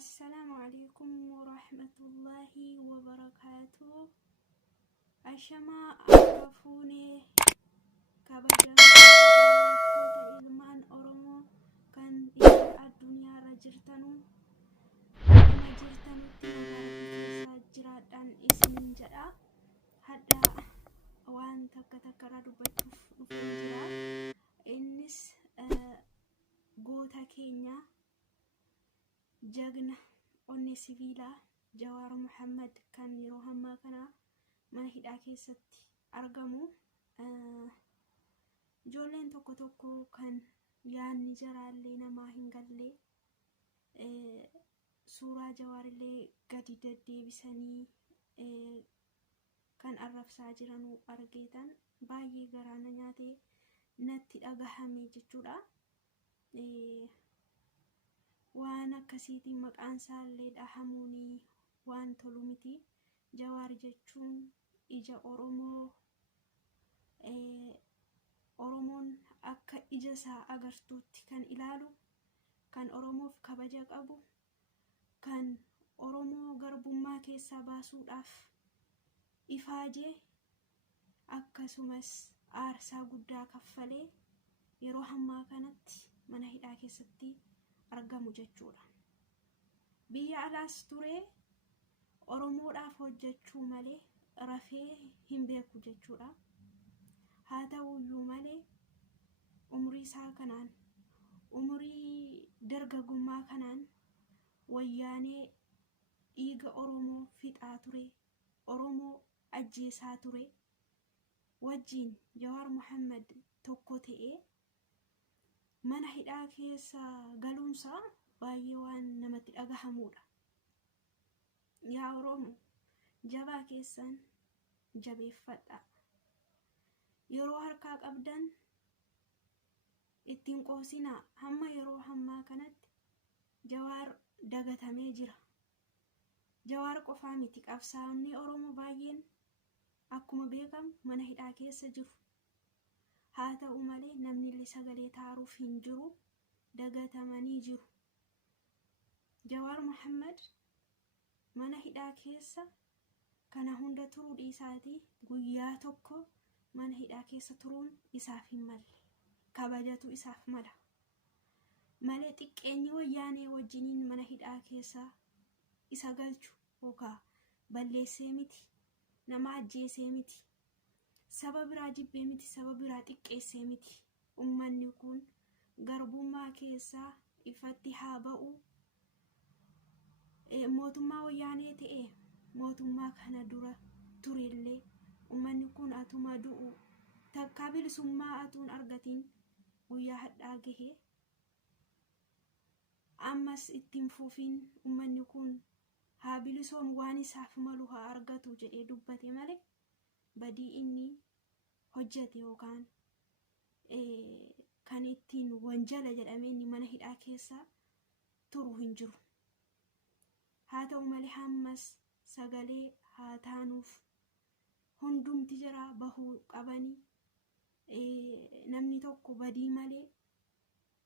السلام عليكم ورحمة الله وبركاته. أشما أعرفوني كبجان توتا إلمان أورمو كان الدنيا رجرتنو ما جرتنو تنغارة جرات عن اسم جدا هذا وان تكرا دبتوف فنجرا إنس قوتا كينيا جاغنا onni siviila Jawaar Muhammad kan yeroo hammaa kana mana hidhaa keessatti argamu. Ijoolleen tokko tokko kan yaanni jaraallee namaa hin galle suuraa Jawaarillee gadi deddeebisanii kan arrabsaa jiranuu argeetan baay'ee garaana nyaatee natti dhagahame jechuudha. waan akkasiitiin maqaan isaallee dhahamuuni waan tolu miti. Jawaar jechuun ija Oromoon akka ija isaa agartuutti kan ilaalu, kan Oromoof kabaja qabu, kan Oromoo garbummaa keessaa baasuudhaaf ifaajee akkasumas aarsaa guddaa kaffalee yeroo hammaa kanatti mana hidhaa keessatti argamu jechuudha. Biyya alaas ture Oromoodhaaf hojjechuu malee rafee hin beeku jechuudha. Haa ta'uyyuu malee umrii isaa kanaan, umrii dargaggummaa kanaan wayyaanee dhiiga Oromoo fixaa ture, Oromoo ajjeesaa ture wajjin Jawaar Muhammad tokko ta'ee mana hidhaa keessa galuunsaa baay'ee waan namatti dhagahamudha. Yaa Oromoo jabaa keessan jabeeffadha. Yeroo harkaa qabdan ittiin qoosinaa. Hamma yeroo hammaa kanatti Jawaar dagatamee jira. Jawaar qofaa miti, qabsaa'onni Oromoo baay'een akkuma beekamu mana hidhaa keessa jiru. Haa ta'u malee namni illee sagalee taaruuf hin jiru, dagatamanii jiru. Jawaar Muhammad mana hidhaa keessa kana hunda turuu dhiisaatii guyyaa tokko mana hidhaa keessa turuun isaaf hin malle. Kabajatu isaaf mala malee xiqqeenyi wayyaanee wajjiniin mana hidhaa keessa isa galchu yookaan balleessee miti, nama ajjeesee miti, saba biraa jibbee miti, saba biraa xiqqeessee miti. Ummanni kun garbummaa keessaa ifatti haa ba'u. Mootummaa wayyaanee ta'e mootummaa kana dura turellee ummanni kun atuma du'u takkaa bilisummaa atuun argatiin guyyaa hadhaa gahee ammas ittiin fuufiin ummanni kun haa bilisoom, waan isaaf malu haa argatu jedhee dubbate malee badii inni hojjete yookaan kan ittiin wanjala jedhamee inni mana hidhaa keessa turu hin jiru. Haa ta'u malee hammas sagalee haa taanuuf hundumti jira bahuu qabanii. Namni tokko badii malee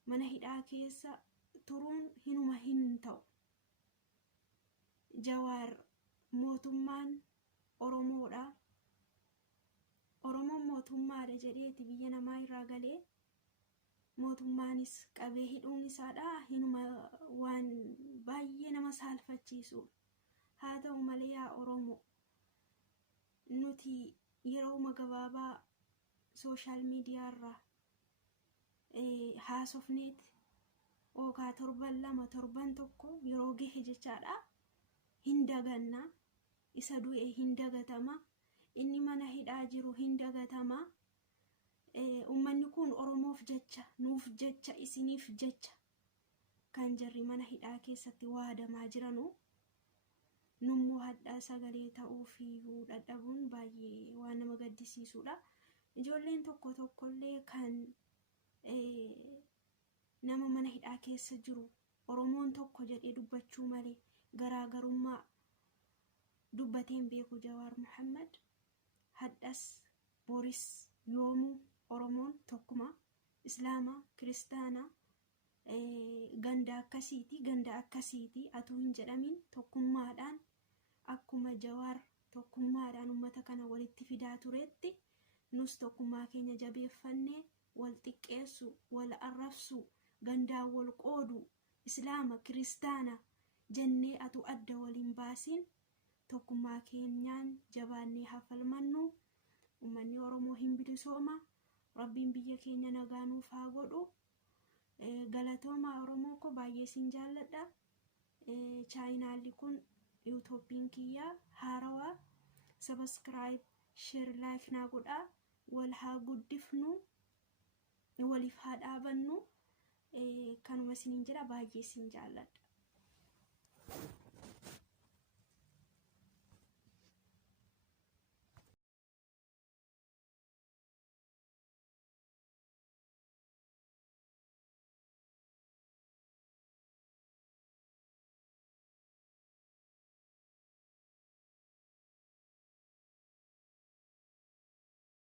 mana hidhaa keessa turuun hinuma hin ta'u. Jawaar mootummaan Oromoodha. Oromoon mootummaadha jedheeti biyya namaa irraa galee mootummaanis qabee hidhuun isaadha. Hinuma waan baay'ee nama saalfachiisu. Haa ta'u malee yaa Oromoo, nuti yeroo gabaabaa sooshaal miidiyaa irraa haasofneet yookaan torban lama torban tokko yeroo gahe jechaadha hin daganna. Isa du'e hin dagatama, inni mana hidhaa jiru hin dagatama. Ummanni kun Oromoof jecha, nuuf jecha, isiniif jecha kan jarri mana hidhaa keessatti waadamaa jiranu. Nummoo hadhaa sagalee ta'uu fi dadhabuun baay'ee waan nama gaddisiisudha. Ijoolleen tokko tokkollee kan nama mana hidhaa keessa jiru Oromoon tokko jedhee dubbachuu malee garaagarummaa dubbateen beeku. Jawaar Muhammad hadhas boris yoomuu Oromoon tokkuma, Islaamaa, Kiristaanaa ganda akkasiiti atuu hin jedhamin tokkummaadhaan akkuma Jawaar tokkummaadhaan uummata kana walitti fidaa turetti nus tokkummaa keenya jabeeffannee wal xiqqeessu, wal arrabsu, gandaan wal qoodu, islaama kiristaana jennee atu adda waliin baasiin tokkummaa keenyaan jabaannee hafalmannu. Uummanni Oromoo hin bilisooma. Rabbiin biyya keenya nagaa nuuf haa godhu. Galatooma Oromoo ko baay'ee sin jaalladha. Chaayinaalli kun yuutuubiin kiyya haarawaa. Subscribe, share, like naa godhaa. Wal haa guddifnu, waliif haa dhaabannu. Kanuma sinin jedha baay'ee sin jaalladha.